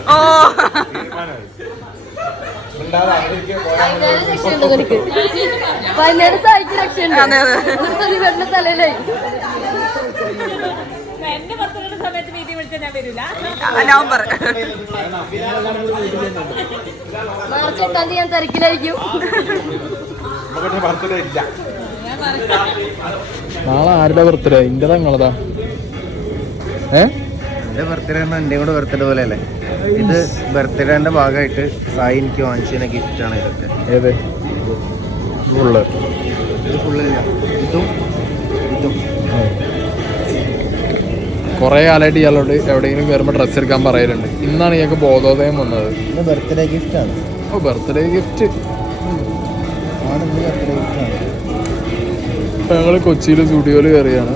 വൈകുന്നേരം രക്ഷയുണ്ട് നിനക്ക്. വൈകുന്നേരം സായിക്ക് രക്ഷയുണ്ട്. നീ വരുന്ന തലയിലായി. നവംബർ മാർച്ച് 8 ഞാൻ തിരക്കിലായിരിക്കും. നാളെ ആരുടെ ബർത്ത്ഡേ? ഇന്റെതാ നിങ്ങളതാ? എന്റെ ബർത്ത്ഡേ എന്റെ കൂടെ ബർത്ത്ഡേ പോലെ അല്ലേ ഇത്? ബർത്ത്ഡേന്റെ ഭാഗമായിട്ട് സായി എനിക്ക് വാങ്ങിച്ചതിന ഗിഫ്റ്റ് ആണ് ഇതൊക്കെ. ഏത് ഫുള്ള്? ഇത് ഫുള്ള് ഇതും ഇതും. കുറേ കാലമായിട്ട് ഇയാളോട് എവിടെയെങ്കിലും കയറുമ്പോൾ ഡ്രസ്സ് എടുക്കാൻ പറയലുണ്ട്. ഇന്നാണ് ഇയാൾക്ക് ബോധോദയം വന്നത്. ഇത് ബർത്ത്ഡേ ഗിഫ്റ്റ് ആണ്. ഓ, ബർത്ത്ഡേ ഗിഫ്റ്റ്. ബർത്ത്ഡേ ഗിഫ്റ്റ് ആണ്. ഇപ്പം ഞങ്ങൾ കൊച്ചിയിൽ സ്റ്റുഡിയോയിൽ കയറിയാണ്.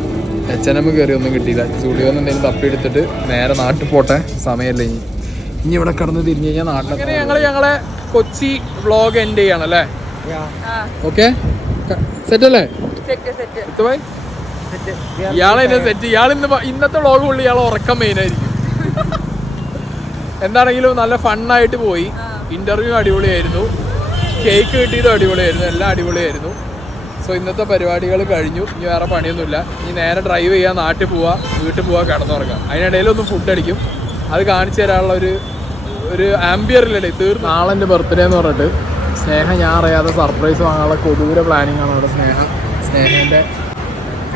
H&M കയറി ഒന്നും കിട്ടിയില്ല. സ്റ്റുഡിയോന്ന് എന്തെങ്കിലും തപ്പിയെടുത്തിട്ട് നേരെ നാട്ടിൽ പോട്ടെ, സമയമല്ലേ ഇനി ഇവിടെ കിടന്ന് തിരിഞ്ഞ് കഴിഞ്ഞാൽ നാട്ടിൽ. അങ്ങനെ ഞങ്ങളെ കൊച്ചി വ്ളോഗ് എൻഡ് ചെയ്യണല്ലേ? ഓക്കെ, സെറ്റ് അല്ലേ? ഇയാളെ സെറ്റ്. ഇന്നത്തെ വ്ളോഗ് ഉള്ളി ഇയാൾ ഉറക്കം മെയിനായിരിക്കും. എന്താണെങ്കിലും നല്ല ഫണ്ണായിട്ട് പോയി. ഇന്റർവ്യൂ അടിപൊളിയായിരുന്നു, കേക്ക് കിട്ടിയതും അടിപൊളിയായിരുന്നു, എല്ലാം അടിപൊളിയായിരുന്നു. സോ ഇന്നത്തെ പരിപാടികൾ കഴിഞ്ഞു. ഇനി വേറെ പണിയൊന്നുമില്ല. ഇനി നേരെ ഡ്രൈവ് ചെയ്യാൻ നാട്ടിൽ പോവാ, വീട്ടിൽ പോവാ, കിടന്നുറങ്ങാം. അതിനിടയിലൊന്നും ഫുഡ് അടിക്കും, അത് കാണിച്ചു തരാനുള്ള ഒരു ആംബിയറിലല്ലേ തീർന്നു. നാളെ എൻ്റെ ബർത്ത്ഡേ എന്ന് പറഞ്ഞിട്ട് സ്നേഹ ഞാൻ അറിയാതെ സർപ്രൈസ് വാങ്ങാനുള്ള കൊതുകുര പ്ലാനിങ് ആണ് അവിടെ. സ്നേഹൻ്റെ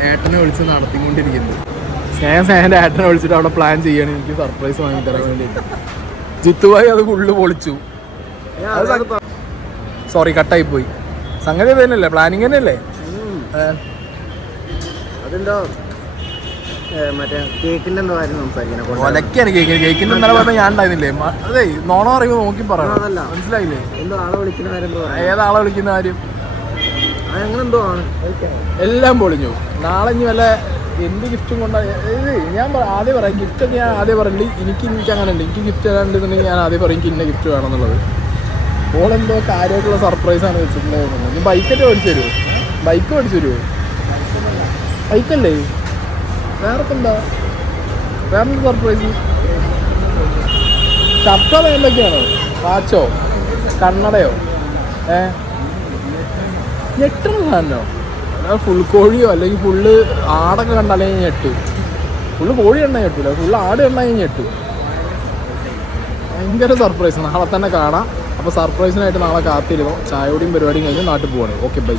ഏട്ടനെ വിളിച്ച് നടത്തിക്കൊണ്ടിരിക്കുന്നത്. സ്നേഹൻ്റെ ഏട്ടനെ വിളിച്ചിട്ട് അവിടെ പ്ലാൻ ചെയ്യണം എനിക്ക് സർപ്രൈസ് വാങ്ങിത്തരാൻ വേണ്ടിയിട്ട്. ജിത്തുവായി അത് ഫുള്ള് പൊളിച്ചു. സോറി, കട്ടായി പോയി. സംഗതി തന്നെയല്ലേ, പ്ലാനിങ് തന്നെയല്ലേ? അതെന്തോ മറ്റേ കേക്കിന്റെ എന്തോ കാര്യം സംസാരിക്കണം. ഒലക്കാണ് കേക്കിന്റെ ഇന്നലെ പറഞ്ഞാൽ ഞാൻ ഉണ്ടായിരുന്നില്ലേ? അതെ, നോണ പറയുമ്പോൾ നോക്കി പറയണം, മനസ്സിലായില്ലേ? എന്തോ ആളെ വിളിക്കുന്ന കാര്യം എന്തോ. ഏതാളെ വിളിക്കുന്ന കാര്യം അങ്ങനെ എന്തോ ആണ്. എല്ലാം പൊളിഞ്ഞു. നാളെ ഇനി വല്ല എന്ത് ഗിഫ്റ്റും കൊണ്ടാ ഞാൻ ആദ്യം പറയാം. ഗിഫ്റ്റൊക്കെ ഞാൻ ആദ്യം പറയണ്ടി. എനിക്ക് അങ്ങനെ ഉണ്ട്. എനിക്ക് ഗിഫ്റ്റ് തരാണ്ടെന്നുണ്ടെങ്കിൽ ഞാൻ ആദ്യം പറയും എനിക്ക് ഇന്ന ഗിഫ്റ്റ് വേണമെന്നുള്ളത്. ഓളെന്തോ കാര്യമായിട്ടുള്ള സർപ്രൈസാണ് വെച്ചിട്ടുണ്ടായിരുന്നത്. നീ ബൈക്കൊക്കെ മേടിച്ചു തരുമോ? ബൈക്ക് മേടിച്ചു തരുമോ? ബൈക്കല്ലേ? വേറെപ്പെന്താ? വേറെന്താ സർപ്രൈസ്? ഷർട്ടോ എന്തൊക്കെയാണോ? വാച്ചോ കണ്ണടയോ? ഞെട്ടണ സാധനോ? ഫുൾ കോഴിയോ അല്ലെങ്കിൽ ഫുള്ള് ആടൊക്കെ കണ്ടാലേ ഞാൻ ഞെട്ടു. ഫുള്ള് കോഴി എണ്ണ ഞെട്ടില്ല, ഫുള്ള് ആട് എണ്ണ ഞാൻ ഞെട്ടു. ഭയങ്കര സർപ്രൈസ്. നാളെ തന്നെ കാണാം. അപ്പോൾ സർപ്രൈസിനായിട്ട് നാളെ കാത്തിരുന്നു. ചായയോടെയും പരിപാടിയും കഴിഞ്ഞ് നാട്ടിൽ പോവാണ്. Okay, by.